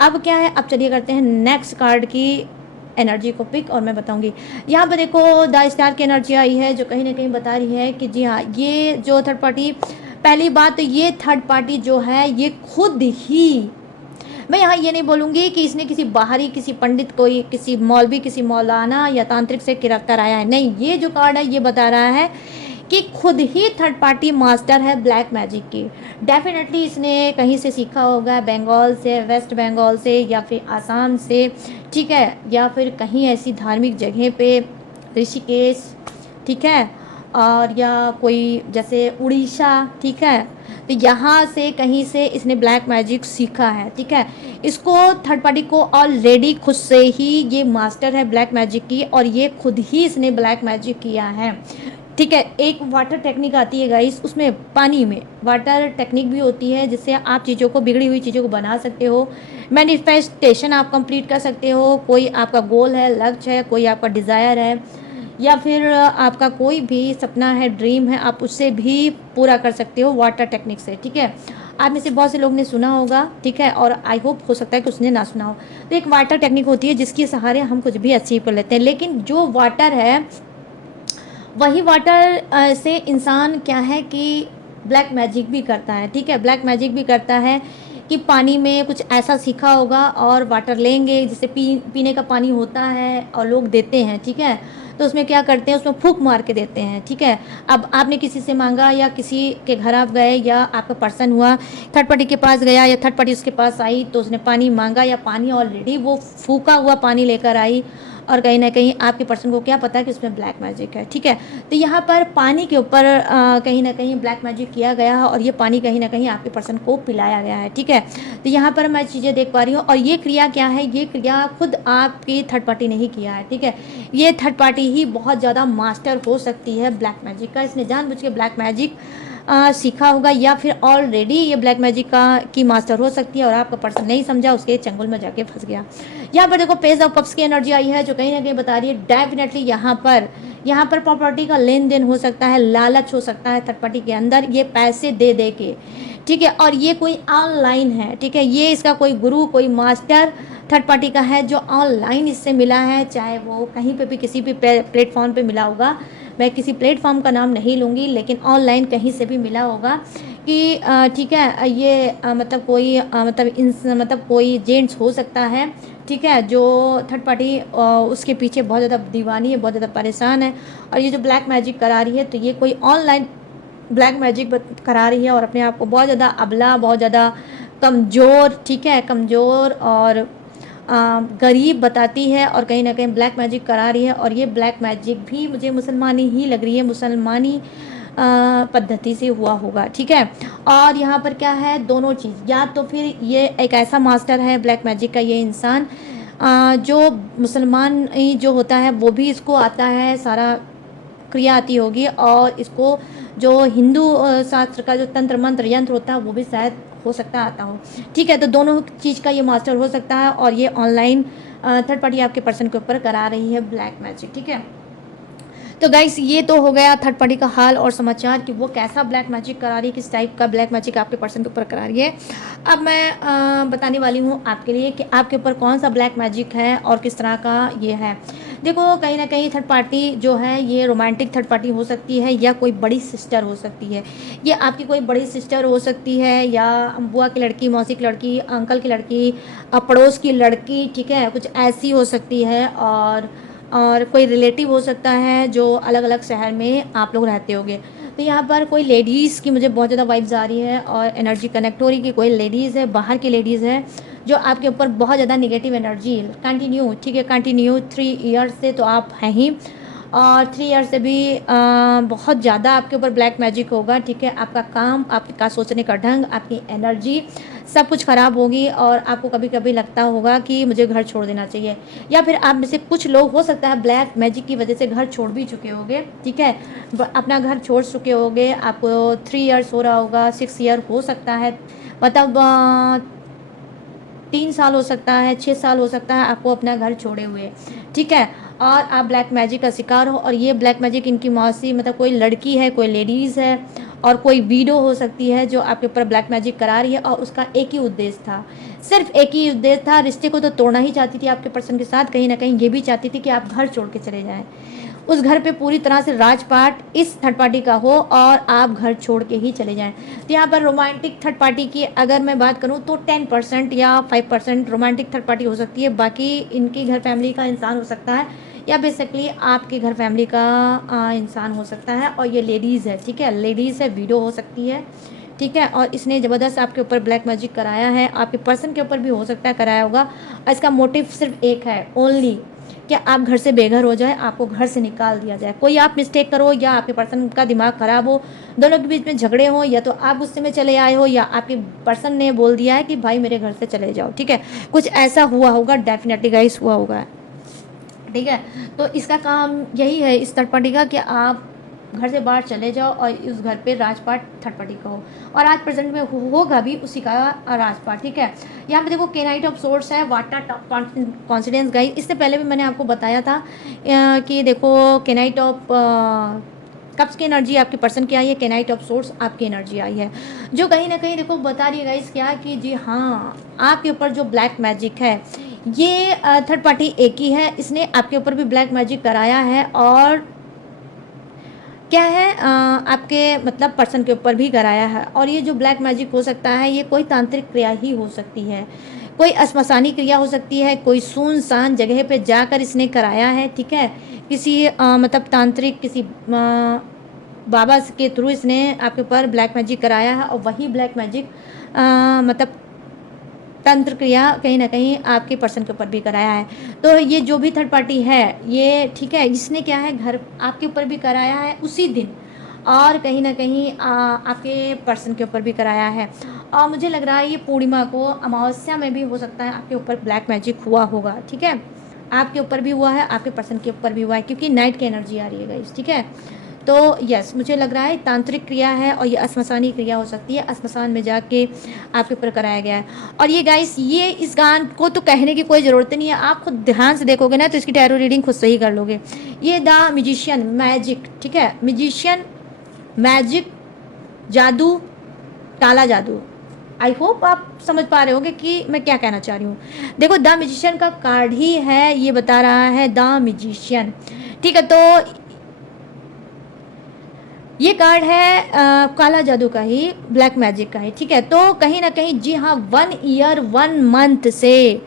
अब क्या है, अब चलिए करते हैं नेक्स्ट कार्ड की एनर्जी को पिक और मैं बताऊंगी। यहाँ पर देखो द स्टार की एनर्जी आई है जो कहीं ना कहीं बता रही है कि जी हाँ ये जो थर्ड पार्टी, पहली बात तो ये थर्ड पार्टी जो है ये खुद ही, मैं यहाँ ये नहीं बोलूँगी कि इसने किसी बाहरी किसी पंडित कोई किसी मौलवी किसी मौलाना या तांत्रिक से कराया है, नहीं, ये जो कार्ड है ये बता रहा है कि खुद ही थर्ड पार्टी मास्टर है ब्लैक मैजिक की। डेफिनेटली इसने कहीं से सीखा होगा, बंगाल से, वेस्ट बंगाल से या फिर आसाम से, ठीक है, या फिर कहीं ऐसी धार्मिक जगह पे ऋषिकेश, ठीक है, और या कोई जैसे उड़ीसा, ठीक है, तो यहाँ से कहीं से इसने ब्लैक मैजिक सीखा है, ठीक है। इसको थर्ड पार्टी को ऑलरेडी खुद से ही ये मास्टर है ब्लैक मैजिक की और ये खुद ही इसने ब्लैक मैजिक किया है, ठीक है। एक वाटर टेक्निक आती है गाइस, उसमें पानी में वाटर टेक्निक भी होती है जिससे आप चीज़ों को, बिगड़ी हुई चीज़ों को बना सकते हो, मैनिफेस्टेशन आप कंप्लीट कर सकते हो। कोई आपका गोल है, लक्ष्य है, कोई आपका डिज़ायर है या फिर आपका कोई भी सपना है, ड्रीम है, आप उससे भी पूरा कर सकते हो वाटर टेक्निक से, ठीक है। आप में से बहुत से लोग ने सुना होगा, ठीक है, और आई होप हो सकता है कि उसने ना सुना हो। तो एक वाटर टेक्निक होती है जिसके सहारे हम कुछ भी अचीव कर लेते हैं, लेकिन जो वाटर है वही वाटर से इंसान क्या है कि ब्लैक मैजिक भी करता है, ठीक है। ब्लैक मैजिक भी करता है कि पानी में कुछ ऐसा सीखा होगा और वाटर लेंगे, जैसे पीने का पानी होता है और लोग देते हैं, ठीक है, तो उसमें क्या करते हैं, उसमें फूंक मार के देते हैं, ठीक है। अब आपने किसी से मांगा या किसी के घर आप गए या आपका पर्सन हुआ थर्ड पार्टी के पास गया या थर्ड पार्टी उसके पास आई तो उसने पानी मांगा या पानी ऑलरेडी वो फूका हुआ पानी लेकर आई और कहीं ना कहीं आपके पर्सन को क्या पता है कि उसमें ब्लैक मैजिक है, ठीक है। तो यहाँ पर पानी के ऊपर कहीं ना कहीं ब्लैक मैजिक किया गया है और ये पानी कहीं ना कहीं आपके पर्सन को पिलाया गया है, ठीक है। तो यहाँ पर मैं चीज़ें देख पा रही हूँ और ये क्रिया क्या है, ये क्रिया खुद आपकी थर्ड पार्टी ने ही किया है, ठीक है। ये थर्ड पार्टी ही बहुत ज़्यादा मास्टर हो सकती है ब्लैक मैजिक का, इसने जानबूझ के ब्लैक मैजिक सीखा होगा या फिर ऑलरेडी ये ब्लैक मैजिक की मास्टर हो सकती है और आपका पर्सन नहीं समझा, उसके चंगुल में जाके फंस गया। यहाँ पर देखो पेज ऑफ कप्स की एनर्जी आई है जो कहीं ना कहीं बता रही है डेफिनेटली यहाँ पर प्रॉपर्टी का लेन देन हो सकता है, लालच हो सकता है थर्ड पार्टी के अंदर, ये पैसे दे दे के, ठीक है। और ये कोई ऑनलाइन है, ठीक है, ये इसका कोई गुरु, कोई मास्टर थर्ड पार्टी का है जो ऑनलाइन इससे मिला है, चाहे वो कहीं पे भी किसी भी प्लेटफॉर्म पे मिला होगा। मैं किसी प्लेटफॉर्म का नाम नहीं लूँगी, लेकिन ऑनलाइन कहीं से भी मिला होगा कि ठीक है, ये मतलब कोई मतलब कोई जेंट्स हो सकता है, ठीक है, जो थर्ड पार्टी उसके पीछे बहुत ज़्यादा दीवानी है, बहुत ज़्यादा परेशान है। और ये जो ब्लैक मैजिक करा रही है, तो ये कोई ऑनलाइन ब्लैक मैजिक करा रही है और अपने आप को बहुत ज़्यादा अबला, बहुत ज़्यादा कमज़ोर, ठीक है, कमज़ोर और गरीब बताती है और कहीं ना कहीं ब्लैक मैजिक करा रही है। और ये ब्लैक मैजिक भी मुझे मुसलमानी ही लग रही है, मुसलमानी पद्धति से हुआ होगा, ठीक है। और यहाँ पर क्या है, दोनों चीज़, या तो फिर ये एक ऐसा मास्टर है ब्लैक मैजिक का ये इंसान जो मुसलमान ही जो होता है वो भी इसको आता है, सारा क्रिया आती होगी, और इसको जो हिंदू शास्त्र का जो तंत्र मंत्र यंत्र होता है वो भी शायद हो सकता है आता हो, ठीक है। तो दोनों चीज़ का ये मास्टर हो सकता है और ये ऑनलाइन थर्ड पार्टी आपके पर्सन के ऊपर करा रही है ब्लैक मैजिक, ठीक है। तो गाइस ये तो हो गया थर्ड पार्टी का हाल और समाचार कि वो कैसा ब्लैक मैजिक करा रही है, किस टाइप का ब्लैक मैजिक आपके पर्सन के ऊपर करा रही है। अब मैं बताने वाली हूँ आपके लिए कि आपके ऊपर कौन सा ब्लैक मैजिक है और किस तरह का ये है। देखो, कहीं ना कहीं थर्ड पार्टी जो है ये रोमांटिक थर्ड पार्टी हो सकती है या कोई बड़ी सिस्टर हो सकती है। ये आपकी कोई बड़ी सिस्टर हो सकती है या बुआ की लड़की, मौसी की लड़की, अंकल की लड़की, पड़ोस की लड़की, ठीक है, कुछ ऐसी हो सकती है। और कोई रिलेटिव हो सकता है जो अलग अलग शहर में आप लोग रहते होंगे। तो यहाँ पर कोई लेडीज़ की मुझे बहुत ज़्यादा वाइब्स आ रही है और एनर्जी कनेक्ट हो रही कि कोई लेडीज़ है, बाहर की लेडीज़ है जो आपके ऊपर बहुत ज़्यादा नेगेटिव एनर्जी कंटिन्यू, ठीक है, कंटिन्यू 3 ईयर्स से तो आप हैं ही, और 3 ईयर से भी बहुत ज़्यादा आपके ऊपर ब्लैक मैजिक होगा, ठीक है। आपका काम, आपका सोचने का ढंग, आपकी एनर्जी सब कुछ ख़राब होगी और आपको कभी कभी लगता होगा कि मुझे घर छोड़ देना चाहिए, या फिर आप में से कुछ लोग हो सकता है ब्लैक मैजिक की वजह से घर छोड़ भी चुके होंगे, ठीक है, अपना घर छोड़ चुके होंगे। आपको 3 ईयर्स हो रहा होगा, 6 ईयर हो सकता है, मतलब 3 साल हो सकता है, 6 साल हो सकता है आपको अपना घर छोड़े हुए, ठीक है। और आप ब्लैक मैजिक का शिकार हो और ये ब्लैक मैजिक इनकी मौसी, मतलब कोई लड़की है, कोई लेडीज़ है और कोई वीडो हो सकती है जो आपके ऊपर ब्लैक मैजिक करा रही है। और उसका एक ही उद्देश्य था, सिर्फ एक ही उद्देश्य था, रिश्ते को तो तोड़ना ही चाहती थी आपके पर्सन के साथ, कहीं ना कहीं ये भी चाहती थी कि आप घर छोड़ के चले जाएं, उस घर पे पूरी तरह से राजपाट इस थर्ड पार्टी का हो और आप घर छोड़ के ही चले जाएं। तो यहाँ पर रोमांटिक थर्ड पार्टी की अगर मैं बात करूँ तो 10% या 5% रोमांटिक थर्ड पार्टी हो सकती है, बाकी इनकी घर फैमिली का इंसान हो सकता है या बेसिकली आपके घर फैमिली का इंसान हो सकता है। और ये लेडीज़ है, ठीक है, लेडीज़ है, वीडो हो सकती है, ठीक है। और इसने ज़बरदस्त आपके ऊपर ब्लैक मैजिक कराया है, आपके पर्सन के ऊपर भी हो सकता है कराया होगा। और इसका मोटिव सिर्फ एक है, ओनली, कि आप घर से बेघर हो जाए, आपको घर से निकाल दिया जाए। कोई आप मिस्टेक करो या आपके पर्सन का दिमाग ख़राब हो, दोनों के बीच में झगड़े हो, या तो आप गुस्से में चले आए हो या आपके पर्सन ने बोल दिया है कि भाई मेरे घर से चले जाओ, ठीक है, कुछ ऐसा हुआ होगा, डेफिनेटली गाइस हुआ होगा, ठीक है। तो इसका काम यही है इस थर्ड पार्टी का कि आप घर से बाहर चले जाओ और उस घर पे राजपाट थर्ड पार्टी का हो, और आज प्रेजेंट में होगा भी उसी का राजपाट, ठीक है। यहाँ पे देखो केनाइट ऑफ सोर्स है, वाटर कॉन्फिडेंस गाइस, इससे पहले भी मैंने आपको बताया था कि देखो केनाइट ऑफ कप्स की एनर्जी आपके पर्सन की आई है, केनाइट ऑफ सोर्स आपकी एनर्जी आई है, जो कहीं ना कहीं देखो बता रही है गाइस क्या कि जी हाँ, आपके ऊपर जो ब्लैक मैजिक है ये थर्ड पार्टी एक ही है, इसने आपके ऊपर भी ब्लैक मैजिक कराया है। और क्या है आपके मतलब पर्सन के ऊपर भी कराया है। और ये जो ब्लैक मैजिक हो सकता है ये कोई तांत्रिक क्रिया ही हो सकती है, कोई श्मशानी क्रिया हो सकती है, कोई सुनसान जगह पे जाकर इसने कराया है, ठीक है, किसी मतलब तांत्रिक किसी बाबा के थ्रू इसने आपके ऊपर ब्लैक मैजिक कराया है। और वही ब्लैक मैजिक मतलब तंत्र क्रिया कहीं ना कहीं आपके पर्सन के ऊपर भी कराया है। तो ये जो भी थर्ड पार्टी है ये, ठीक है, इसने क्या है घर आपके ऊपर भी कराया है उसी दिन, और कहीं ना कहीं आपके पर्सन के ऊपर भी कराया है। और मुझे लग रहा है ये पूर्णिमा को, अमावस्या में भी हो सकता है आपके ऊपर ब्लैक मैजिक हुआ होगा, ठीक है, आपके ऊपर भी हुआ है, आपके पर्सन के ऊपर भी हुआ है, क्योंकि नाइट की एनर्जी आ रही है गाइस, ठीक है। तो यस, मुझे लग रहा है तांत्रिक क्रिया है और ये श्मशानी क्रिया हो सकती है, श्मशान में जाके आपके ऊपर कराया गया है। और ये गाइस, ये इस गान को तो कहने की कोई ज़रूरत नहीं है, आप खुद ध्यान से देखोगे ना तो इसकी टैरो रीडिंग खुद से ही कर लोगे। ये द मैजिशियन मैजिक, ठीक है, मैजिशियन मैजिक, जादू, काला जादू। आई होप आप समझ पा रहे होगे कि मैं क्या कहना चाह रही हूँ। देखो द मैजिशियन का कार्ड ही है, ये बता रहा है द मैजिशियन, ठीक है। तो ये कार्ड है काला जादू का ही, ब्लैक मैजिक का ही, ठीक है। तो कहीं ना कहीं जी हाँ, 1 ईयर 1 मंथ से,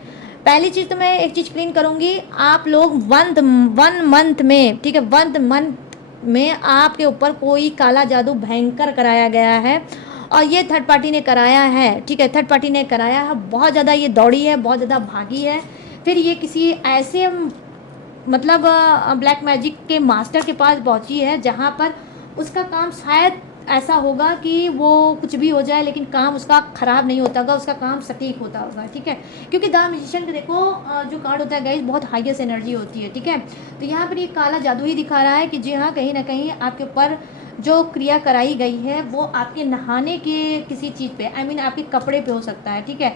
पहली चीज़ तो मैं एक चीज़ क्लीन करूँगी, आप लोग 1 मंथ में, ठीक है, 1 मंथ में आपके ऊपर कोई काला जादू भयंकर कराया गया है, और ये थर्ड पार्टी ने कराया है, ठीक है, थर्ड पार्टी ने कराया है, बहुत ज़्यादा ये दौड़ी है, बहुत ज़्यादा भागी है, फिर ये किसी ऐसे मतलब ब्लैक मैजिक के मास्टर के पास पहुंची है जहां पर उसका काम शायद ऐसा होगा कि वो कुछ भी हो जाए लेकिन काम उसका ख़राब नहीं होता होगा, उसका काम सटीक होता होगा, ठीक है। क्योंकि द मैजिशियन का देखो जो कार्ड होता है गाइस, बहुत हाईएस्ट एनर्जी होती है, ठीक है। तो यहाँ पर ये काला जादू ही दिखा रहा है कि जी हाँ, कहीं ना कहीं आपके ऊपर जो क्रिया कराई गई है वो आपके नहाने के किसी चीज़ पे, आई मीन आपके कपड़े पे हो सकता है, ठीक है।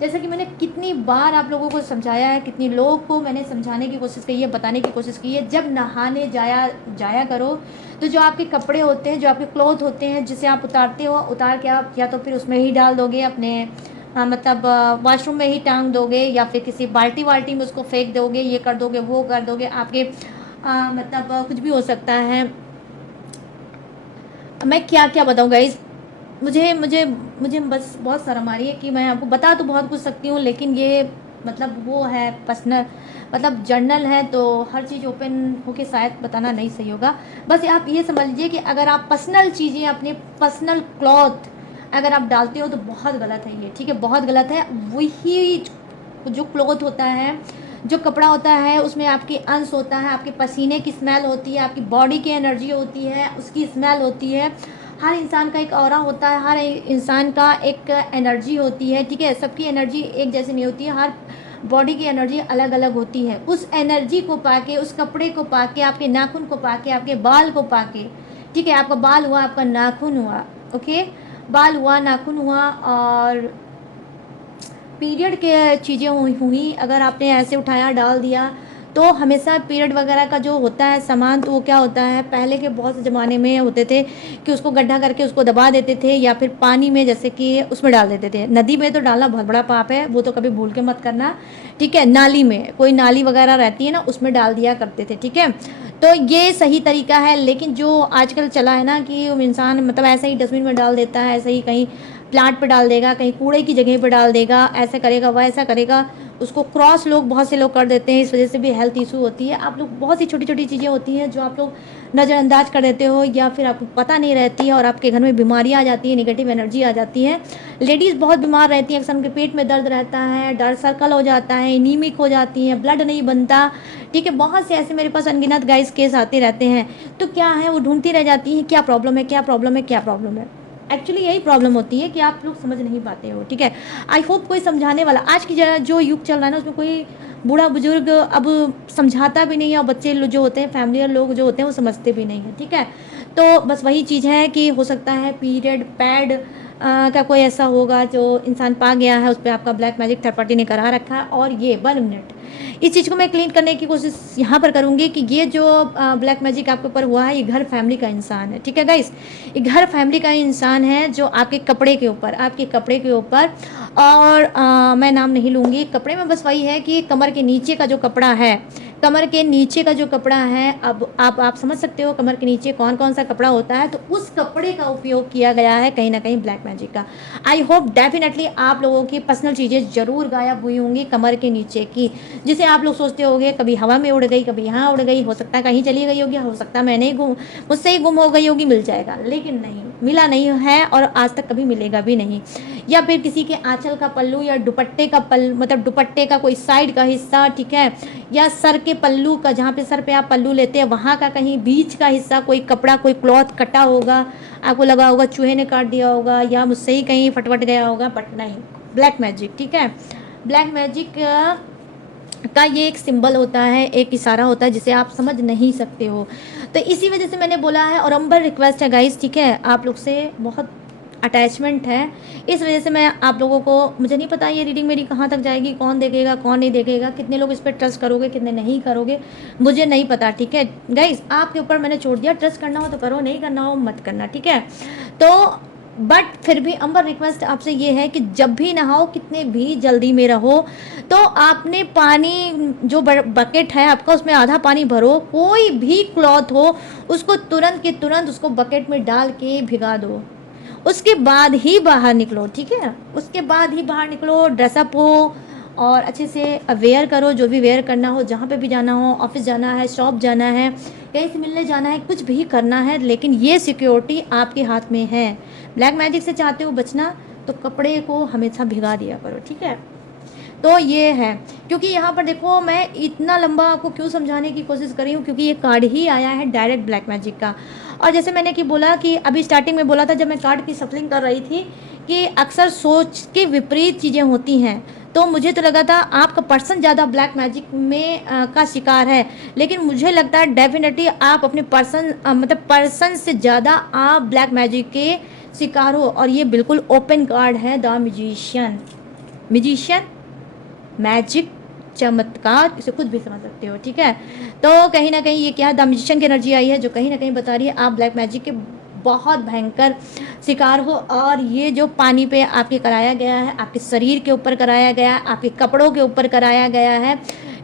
जैसे कि मैंने कितनी बार आप लोगों को समझाया है, कितनी लोगों को मैंने समझाने की कोशिश की है, बताने की कोशिश की है, जब नहाने जाया करो तो जो आपके कपड़े होते हैं, जो आपके क्लॉथ होते हैं, जिसे आप उतारते हो, उतार के आप या तो फिर उसमें ही डाल दोगे अपने मतलब वॉशरूम में ही टांग दोगे, या फिर किसी बाल्टी वाल्टी में उसको फेंक दोगे, ये कर दोगे वो कर दोगे, आपके मतलब कुछ भी हो सकता है। मैं क्या क्या बताऊँ गाइस, मुझे मुझे मुझे बस बहुत शर्म आ रही है कि मैं आपको बता तो बहुत कुछ सकती हूँ, लेकिन ये मतलब वो है पर्सनल, मतलब जर्नल है, तो हर चीज़ ओपन होके शायद बताना नहीं सही होगा। बस आप ये समझ लीजिए कि अगर आप पर्सनल चीज़ें, अपने पर्सनल क्लॉथ अगर आप डालते हो तो बहुत गलत है ये, ठीक है, बहुत गलत है। वही जो क्लॉथ होता है, जो कपड़ा होता है, उसमें आपकी अंश होता है, आपके पसीने की स्मेल होती है, आपकी बॉडी की एनर्जी होती है, उसकी स्मेल होती है। हर इंसान का एक ऑरा होता है, हर इंसान का एक एनर्जी होती है, ठीक है। सबकी एनर्जी एक जैसी नहीं होती है, हर बॉडी की एनर्जी अलग अलग होती है। उस एनर्जी को पाके, उस कपड़े को पाके, आपके नाखून को पाके, आपके बाल को पाके, ठीक है, आपका बाल हुआ, आपका नाखून हुआ, ओके, बाल हुआ, नाखून हुआ, और पीरियड के चीज़ें हुई, अगर आपने ऐसे उठाया डाल दिया, तो हमेशा पीरियड वगैरह का जो होता है सामान, तो वो क्या होता है, पहले के बहुत से ज़माने में होते थे कि उसको गड्ढा करके उसको दबा देते थे, या फिर पानी में जैसे कि उसमें डाल देते थे। नदी में तो डालना बहुत बड़ा पाप है, वो तो कभी भूल के मत करना, ठीक है। नाली में, कोई नाली वगैरह रहती है ना, उसमें डाल दिया करते थे, ठीक है। तो ये सही तरीका है, लेकिन जो आजकल चला है ना कि इंसान मतलब ऐसे ही डस्टबिन में डाल देता है, ऐसे ही कहीं प्लांट पे डाल देगा, कहीं कूड़े की जगह पे डाल देगा, ऐसा करेगा वैसा करेगा, उसको क्रॉस लोग, बहुत से लोग कर देते हैं, इस वजह से भी हेल्थ इशू होती है। आप लोग बहुत सी छोटी छोटी चीज़ें होती हैं जो आप लोग नज़रअंदाज कर देते हो, या फिर आपको पता नहीं रहती है, और आपके घर में बीमारियाँ आ जाती है, नेगेटिव एनर्जी आ जाती है। लेडीज़ बहुत बीमार रहती हैं, अक्सर उनके पेट में दर्द रहता है, डार्क सर्कल हो जाता है, एनीमिक हो जाती हैं, ब्लड नहीं बनता, ठीक है। बहुत से ऐसे मेरे पास अनगिनत गाइस केस आते रहते हैं। तो क्या है, वो ढूंढती रह जाती हैं क्या प्रॉब्लम है, क्या प्रॉब्लम है, क्या प्रॉब्लम है। एक्चुअली यही प्रॉब्लम होती है कि आप लोग समझ नहीं पाते हो, ठीक है। आई होप कोई समझाने वाला, आज की जो युग चल रहा है ना, उसमें कोई बूढ़ा बुजुर्ग अब समझाता भी नहीं है, और बच्चे जो होते हैं, फैमिली लोग जो होते हैं, वो समझते भी नहीं है, ठीक है। तो बस वही चीज़ है कि हो सकता है पीरियड पैड का कोई ऐसा होगा जो इंसान पा गया है, उस पर आपका ब्लैक मैजिक थर्ड पार्टी ने करा रखा है। और ये 1 मिनट इस चीज़ को मैं क्लीन करने की कोशिश यहाँ पर करूँगी कि ये जो ब्लैक मैजिक आपके ऊपर हुआ है, ये घर फैमिली का इंसान है, ठीक है गाइस। ये घर फैमिली का इंसान है जो आपके कपड़े के ऊपर, आपके कपड़े के ऊपर, और मैं नाम नहीं लूँगी, कपड़े में बस वही है कि कमर के नीचे का जो कपड़ा है, कमर के नीचे का जो कपड़ा है, अब आप समझ सकते हो कमर के नीचे कौन कौन सा कपड़ा होता है, तो उस कपड़े का उपयोग किया गया है कहीं ना कहीं ब्लैक मैजिक का। आई होप डेफिनेटली आप लोगों की पर्सनल चीज़ें ज़रूर गायब हुई होंगी कमर के नीचे की, जिसे आप लोग सोचते होंगे कभी हवा में उड़ गई, कभी यहाँ उड़ गई, हो सकता है कहीं चली गई होगी, हो सकता है मैंने ही मुझसे ही गुम हो गई होगी, मिल जाएगा, लेकिन नहीं, मिला नहीं है, और आज तक कभी मिलेगा भी नहीं। या फिर किसी के आंचल का पल्लू, या दुपट्टे का मतलब दुपट्टे का कोई साइड का हिस्सा, ठीक है, या सर के पल्लू का, जहाँ पे सर पे आप पल्लू लेते हैं, वहाँ का कहीं बीच का हिस्सा, कोई कपड़ा, कोई क्लॉथ कटा होगा, आपको लगा होगा चूहे ने काट दिया होगा, या मुझसे ही कहीं फटफट गया होगा, बट नहीं, ब्लैक मैजिक, ठीक है। ब्लैक मैजिक का ये एक सिंबल होता है, एक इशारा होता है जिसे आप समझ नहीं सकते हो। तो इसी वजह से मैंने बोला है, और हम्बल रिक्वेस्ट है गाइस, ठीक है, आप लोग से बहुत अटैचमेंट है, इस वजह से मैं आप लोगों को, मुझे नहीं पता ये रीडिंग मेरी कहाँ तक जाएगी, कौन देखेगा कौन नहीं देखेगा, कितने लोग इस पर ट्रस्ट करोगे, कितने नहीं करोगे, मुझे नहीं पता, ठीक है गाइस। आपके ऊपर मैंने छोड़ दिया, ट्रस्ट करना हो तो करो, नहीं करना हो मत करना, ठीक है। तो बट फिर भी अम्बर रिक्वेस्ट आपसे ये है कि जब भी नहाओ, कितने भी जल्दी में रहो, तो आपने पानी जो बकेट है आपका, उसमें आधा पानी भरो, कोई भी क्लॉथ हो उसको तुरंत के तुरंत उसको बकेट में डाल के भिगा दो, उसके बाद ही बाहर निकलो, ठीक है। उसके बाद ही बाहर निकलो, ड्रेसअप हो और अच्छे से वेयर करो, जो भी वेयर करना हो, जहाँ पे भी जाना हो, ऑफिस जाना है, शॉप जाना है, कहीं से मिलने जाना है, कुछ भी करना है, लेकिन ये सिक्योरिटी आपके हाथ में है। ब्लैक मैजिक से चाहते हो बचना, तो कपड़े को हमेशा भिगा दिया करो, ठीक है। तो ये है, क्योंकि यहाँ पर देखो मैं इतना लंबा आपको क्यों समझाने की कोशिश कर रही हूँ, क्योंकि ये कार्ड ही आया है डायरेक्ट ब्लैक मैजिक का। और जैसे मैंने कि बोला कि अभी स्टार्टिंग में बोला था जब मैं कार्ड की सफलिंग कर रही थी, कि अक्सर सोच के विपरीत चीज़ें होती हैं, तो मुझे तो लगा था आपका पर्सन ज़्यादा ब्लैक मैजिक में का शिकार है, लेकिन मुझे लगता है डेफिनेटली आप अपने पर्सन मतलब पर्सन से ज़्यादा आप ब्लैक मैजिक के शिकार हो। और ये बिल्कुल ओपन कार्ड है, द म्यूजिशियन। म्यूजिशियन, मैजिक, चमत्कार, इसे कुछ भी समझ सकते हो, ठीक है। तो कहीं ना कहीं ये क्या है, द म्यूजिशियन की एनर्जी आई है, जो कहीं ना कहीं बता रही है आप ब्लैक मैजिक के बहुत भयंकर शिकार हो। और ये जो पानी पे आपके कराया गया है, आपके शरीर के ऊपर कराया गया है, आपके कपड़ों के ऊपर कराया गया है,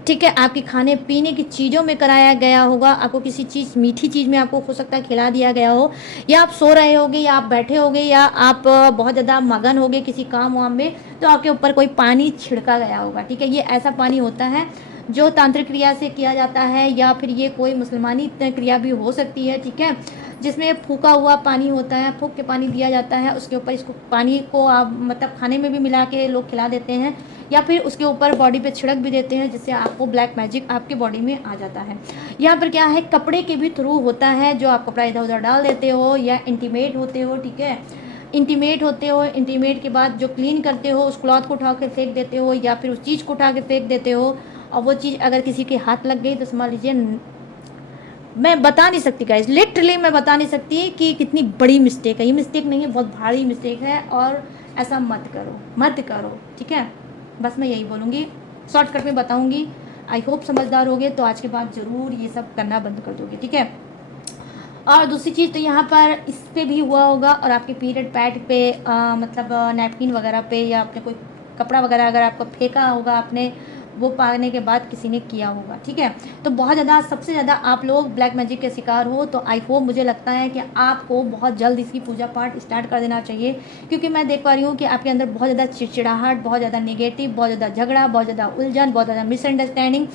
ठीक है, आपके खाने पीने की चीज़ों में कराया गया होगा, आपको किसी चीज़ मीठी चीज़ में आपको हो सकता है खिला दिया गया हो, या आप सो रहे होगे, या आप बैठे होगे, या आप बहुत ज़्यादा मगन होगे किसी काम वाम में, तो आपके ऊपर कोई पानी छिड़का गया होगा, ठीक है। ये ऐसा पानी होता है जो तांत्रिक क्रिया से किया जाता है, या फिर ये कोई मुसलमानी क्रिया भी हो सकती है, ठीक है, जिसमें फूका हुआ पानी होता है, फूक के पानी दिया जाता है, उसके ऊपर इसको पानी को आप मतलब खाने में भी मिला के लोग खिला देते हैं, या फिर उसके ऊपर बॉडी पे छिड़क भी देते हैं, जिससे आपको ब्लैक मैजिक आपके बॉडी में आ जाता है। यहाँ पर क्या है, कपड़े के भी थ्रू होता है, जो आप कपड़ा इधर उधर डाल देते हो, या इंटीमेट होते हो, ठीक है, इंटीमेट होते हो, इंटीमेट के बाद जो क्लीन करते हो, उस क्लॉथ को उठा के फेंक देते हो, या फिर उस चीज़ को उठा के फेंक देते हो, और वो चीज़ अगर किसी के हाथ लग गई तो समझ लीजिए, मैं बता नहीं सकती गाइस, लिटरली मैं बता नहीं सकती कि कितनी बड़ी मिस्टेक है। ये मिस्टेक नहीं है, बहुत भारी मिस्टेक है, और ऐसा मत करो, मत करो, ठीक है। बस मैं यही बोलूँगी, शॉर्टकट में बताऊँगी। आई होप समझदार होगे तो आज के बाद ज़रूर ये सब करना बंद कर दोगे, ठीक है। और दूसरी चीज़ तो यहाँ पर इस पे भी हुआ होगा, और आपके पीरियड पैड पे मतलब नैपकिन वगैरह पे, या आपने कोई कपड़ा वगैरह अगर आपको फेंका होगा आपने, वो पाने के बाद किसी ने किया होगा, ठीक है। तो बहुत ज़्यादा, सबसे ज़्यादा आप लोग ब्लैक मैजिक के शिकार हो, तो आई होप, मुझे लगता है कि आपको बहुत जल्द इसकी पूजा पाठ स्टार्ट कर देना चाहिए, क्योंकि मैं देख पा रही हूँ कि आपके अंदर बहुत ज़्यादा चिड़चिड़ाहट, बहुत ज़्यादा नेगेटिव, बहुत ज़्यादा झगड़ा, बहुत ज़्यादा उलझन, बहुत ज़्यादा मिसअंडरस्टैंडिंग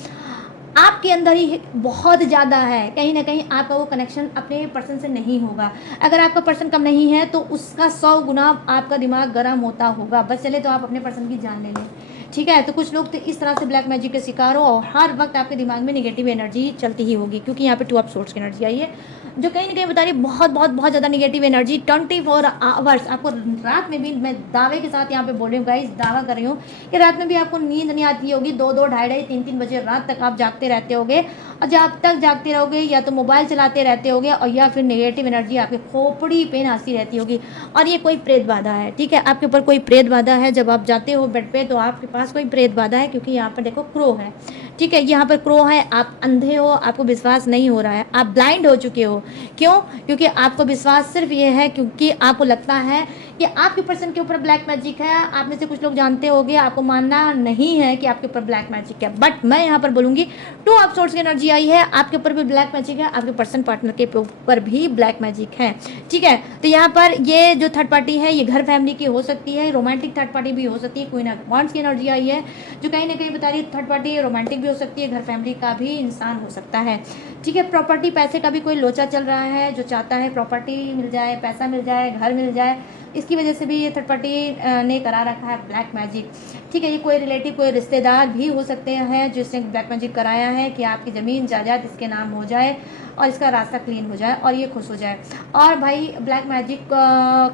आपके अंदर ही बहुत ज़्यादा है। कहीं ना कहीं आपका वो कनेक्शन अपने पर्सन से नहीं होगा। अगर आपका पर्सन कम नहीं है तो उसका 100 गुना आपका दिमाग गर्म होता होगा। बस चले तो आप अपने पर्सन की जान ले लें, ठीक है। तो कुछ लोग तो इस तरह से ब्लैक मैजिक के शिकार हो, और हर वक्त आपके दिमाग में नेगेटिव एनर्जी चलती ही होगी, क्योंकि यहाँ पे 2 ऑफ सोर्स की एनर्जी आई है, जो कहीं ना कहीं बता रही है बहुत बहुत बहुत ज़्यादा नेगेटिव एनर्जी 24 आवर्स आपको रात में भी। मैं दावे के साथ यहाँ पे बोल रही हूँ गाइस, दावा कर रही हूँ कि रात में भी आपको नींद नहीं आती होगी। 2-2, 2:30, 3-3 बजे रात तक आप जागते रहते होगे, और जब तक जागते रहोगे या तो मोबाइल चलाते रहते होगे, और या फिर नेगेटिव एनर्जी आपकी खोपड़ी पे नाचती रहती होगी। और ये कोई प्रेत बाधा है, ठीक है, आपके ऊपर कोई प्रेत बाधा है। जब आप जाते हो बेड पे तो आपके पास कोई प्रेत बाधा है, क्योंकि यहाँ पर देखो क्रो है, ठीक है, यहाँ पर क्रो है। आप अंधे हो, आपको विश्वास नहीं हो रहा है, आप ब्लाइंड हो चुके हो। क्यों? क्योंकि आपको विश्वास सिर्फ ये है क्योंकि आपको लगता है कि आपके पर्सन के ऊपर ब्लैक मैजिक है। आप में से कुछ लोग जानते होंगे, आपको मानना नहीं है कि आपके ऊपर ब्लैक मैजिक है, बट मैं यहाँ पर बोलूँगी 2 ऑफ सोर्स की एनर्जी आई है, आपके ऊपर भी ब्लैक मैजिक है, आपके पर्सन पार्टनर के ऊपर भी ब्लैक मैजिक है, ठीक है। तो यहाँ पर ये जो थर्ड पार्टी है, ये घर फैमिली की हो सकती है, रोमांटिक थर्ड पार्टी भी हो सकती है। क्वीन ऑफ वांड्स की एनर्जी आई है, जो कहीं ना कहीं बता रही है थर्ड पार्टी रोमांटिक भी हो सकती है, घर फैमिली का भी इंसान हो सकता है, ठीक है। प्रॉपर्टी, पैसे का भी कोई लोचा चल रहा है, जो चाहता है प्रॉपर्टी मिल जाए, पैसा मिल जाए, घर मिल जाए, इसकी वजह से भी ये थर्ड पार्टी ने करा रखा है ब्लैक मैजिक, ठीक है। ये कोई रिलेटिव, कोई रिश्तेदार भी हो सकते हैं जिसने ब्लैक मैजिक कराया है कि आपकी ज़मीन जायदाद इसके नाम हो जाए, और इसका रास्ता क्लीन हो जाए, और ये खुश हो जाए। और भाई ब्लैक मैजिक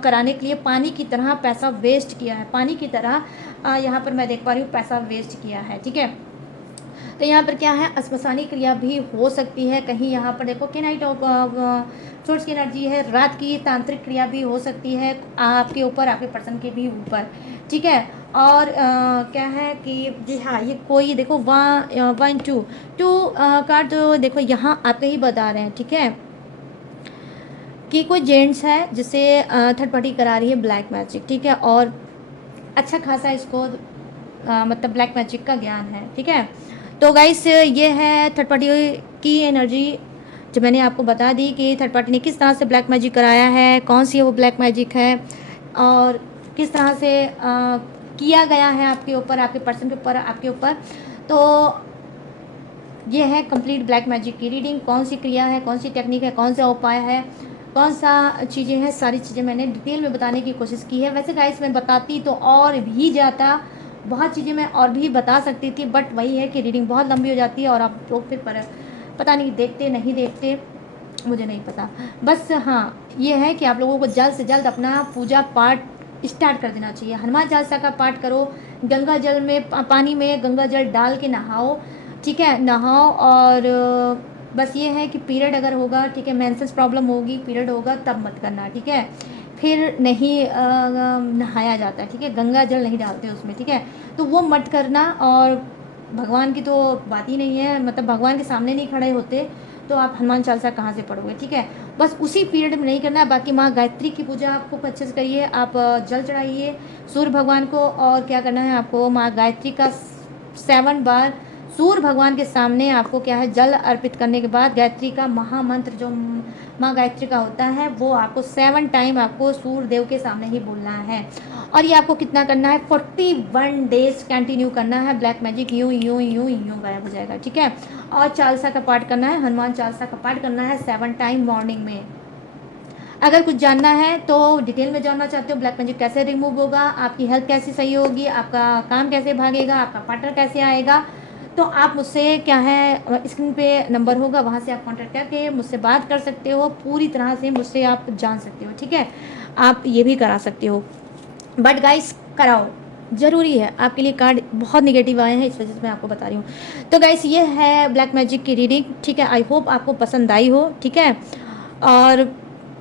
कराने के लिए पानी की तरह पैसा वेस्ट किया है, पानी की तरह यहाँ पर मैं देख पा रही हूँ पैसा वेस्ट किया है, ठीक है। तो यहाँ पर क्या है, अस्मशानी क्रिया भी हो सकती है कहीं। यहाँ पर देखो कि नाइट ऑफ सोर्स की एनर्जी है, रात की तांत्रिक क्रिया भी हो सकती है आपके ऊपर, आपके पर्सन के भी ऊपर, ठीक है। और क्या है कि जी हाँ, ये कोई देखो 1 2 कार्ड, तो देखो यहाँ आपके ही बता रहे हैं, ठीक है। कि कोई जेंट्स है जिसे थर्ड पार्टी करा रही है ब्लैक मैजिक, ठीक है, और अच्छा खासा इसको मतलब ब्लैक मैजिक का ज्ञान है, ठीक है। तो गाइस ये है थर्ड पार्टी की एनर्जी जो मैंने आपको बता दी कि थर्ड पार्टी ने किस तरह से ब्लैक मैजिक कराया है, कौन सी वो ब्लैक मैजिक है और किस तरह से किया गया है आपके ऊपर, आपके पर्सन के ऊपर, आपके ऊपर। तो ये है कंप्लीट ब्लैक मैजिक की रीडिंग। कौन सी क्रिया है, कौन सी टेक्निक है, कौन सा उपाय है, कौन सा चीज़ें हैं, सारी चीज़ें मैंने डिटेल में बताने की कोशिश की है। वैसे गाइस मैं बताती तो और भी ज़्यादा, बहुत चीज़ें मैं और भी बता सकती थी, बट वही है कि रीडिंग बहुत लंबी हो जाती है और आप लोग फिर पता नहीं देखते नहीं देखते, मुझे नहीं पता। बस हाँ, ये है कि आप लोगों को जल्द से जल्द अपना पूजा पाठ स्टार्ट कर देना चाहिए। हनुमान चालीसा का पाठ करो, गंगा जल में पानी में गंगा जल डाल के नहाओ, ठीक है, नहाओ। और बस ये है कि पीरियड अगर होगा, ठीक है, मेंसेस प्रॉब्लम होगी, पीरियड होगा तब मत करना, ठीक है, फिर नहीं नहाया जाता है, ठीक है, गंगा जल नहीं डालते उसमें, ठीक है, तो वो मत करना। और भगवान की तो बात ही नहीं है, मतलब भगवान के सामने नहीं खड़े होते तो आप हनुमान चालीसा कहाँ से पढ़ोगे, ठीक है। बस उसी पीरियड में नहीं करना है। बाकी माँ गायत्री की पूजा आप खूब अच्छे से करिए, आप जल चढ़ाइए सूर्य भगवान को। और क्या करना है आपको, माँ गायत्री का 7 बार सूर्य भगवान के सामने आपको क्या है जल अर्पित करने के बाद गायत्री का महामंत्र जो माँ गायत्री का होता है वो आपको 7 टाइम आपको सूर्य देव के सामने ही बोलना है। और ये आपको कितना करना है, 41 डेज कंटिन्यू करना है। ब्लैक मैजिक यूं यूं यूं यूं गायब हो जाएगा, ठीक है। और चालीसा का पाठ करना है, हनुमान चालीसा का पाठ करना है 7 टाइम मॉर्निंग में। अगर कुछ जानना है तो डिटेल में जानना चाहते हो ब्लैक मैजिक कैसे रिमूव होगा, आपकी हेल्थ कैसे सही होगी, आपका काम कैसे भागेगा, आपका पार्टनर कैसे आएगा, तो आप मुझसे क्या है स्क्रीन पे नंबर होगा, वहाँ से आप कांटेक्ट करके मुझसे बात कर सकते हो, पूरी तरह से मुझसे आप जान सकते हो, ठीक है। आप ये भी करा सकते हो, बट गाइस कराओ, ज़रूरी है। आपके लिए कार्ड बहुत निगेटिव आए हैं, इस वजह से मैं आपको बता रही हूँ। तो गाइस ये है ब्लैक मैजिक की रीडिंग, ठीक है। आई होप आपको पसंद आई हो, ठीक है। और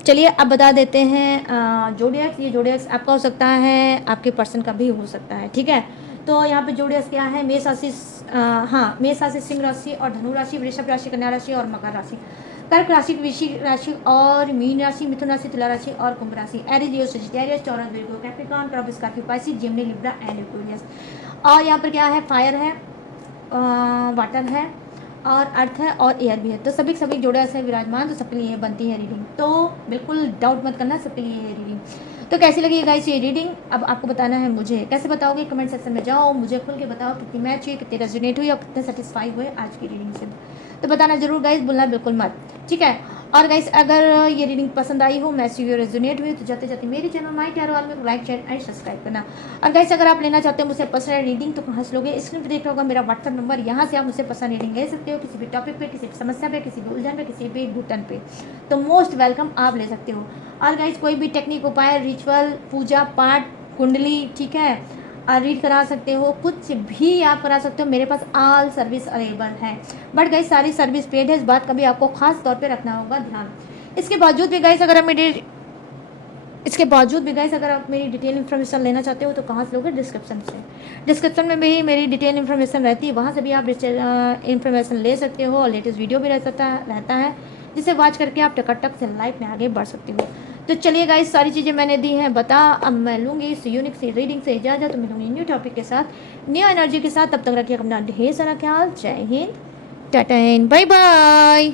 चलिए अब बता देते हैं जोडियक्स। ये जोडियक्स आपका हो सकता है, आपके पर्सन का भी हो सकता है, ठीक है। तो यहाँ पे जोडियक्स क्या है, मेष राशि, हाँ, मेष राशि, सिंह राशि और धनु राशि, वृषभ राशि, कन्या राशि और मकर राशि, कर्क राशि, वृश्चिक राशि और मीन राशि, मिथुन राशि, तुला राशि और कुंभ राशि, Aries, Leo, Sagittarius, taurus, Virgo, Capricorn, taurus, Scorpio, Pisces, Gemini, Libra and Aquarius. और यहाँ पर क्या है, फायर है, वाटर है और अर्थ है और एयर भी है। तो सभी जोड़े से विराजमान, तो सबके लिए बनती है रीडिंग, तो बिल्कुल डाउट मत करना, सबके लिए है रीडिंग। तो कैसी लगी गाइस ये रीडिंग, अब आपको बताना है मुझे। कैसे बताओगे, कमेंट सेक्शन में जाओ, मुझे खुल के बताओ कितनी मैच हुई, कितनी रेजोनेट हुई और कितने सेटिस्फाई हुए आज की रीडिंग से। तो बताना जरूर गाइस, भूलना बिल्कुल मत, ठीक है। और गाइस अगर ये रीडिंग पसंद आई हो, मैच हुई, रेजोनेट हुई, तो जाते जाते मेरे चैनल माई टैरो वाल में लाइक, शेयर एंड सब्सक्राइब करना। और गाइस अगर आप लेना चाहते हो मुझसे पर्सनल रीडिंग तो कहाँ से लोगे, स्क्रीन पर देख रहा होगा मेरा व्हाट्सअप नंबर, यहाँ से आप मुझसे पर्सनल रीडिंग ले सकते हो, किसी भी टॉपिक पे, किसी भी समस्या पे, किसी भी उलझन पे, किसी भी घुटन पे, तो मोस्ट वेलकम, आप ले सकते हो। और गाइस कोई भी टेक्निक, उपाय, रिचुअल, पूजा पाठ, कुंडली, ठीक है, रीड करा सकते हो, कुछ भी आप करा सकते हो, मेरे पास ऑल सर्विस अवेलेबल है। बट गाइस सारी सर्विस पेड है, इस बात का भी आपको खास तौर पे रखना होगा ध्यान। इसके बावजूद भी गाइस अगर आप मेरी डिटेल इन्फॉर्मेशन लेना चाहते हो तो कहाँ से लोगे, डिस्क्रिप्शन में भी मेरी डिटेल इन्फॉर्मेशन रहती है, वहाँ से भी आप इन्फॉर्मेशन ले सकते हो। और लेटेस्ट वीडियो भी रहता है जिसे वॉच करके आप टक से लाइफ में आगे बढ़ सकते हो। तो चलिए गाइस सारी चीज़ें मैंने दी हैं बता, अब मैं लूँगी इस यूनिक सी रीडिंग से इजाज़त, तो मिलूँगी न्यू टॉपिक के साथ, न्यू एनर्जी के साथ। तब तक रखिए अपना ढेर सारा ख्याल। Jai Hind, tata and bye bye.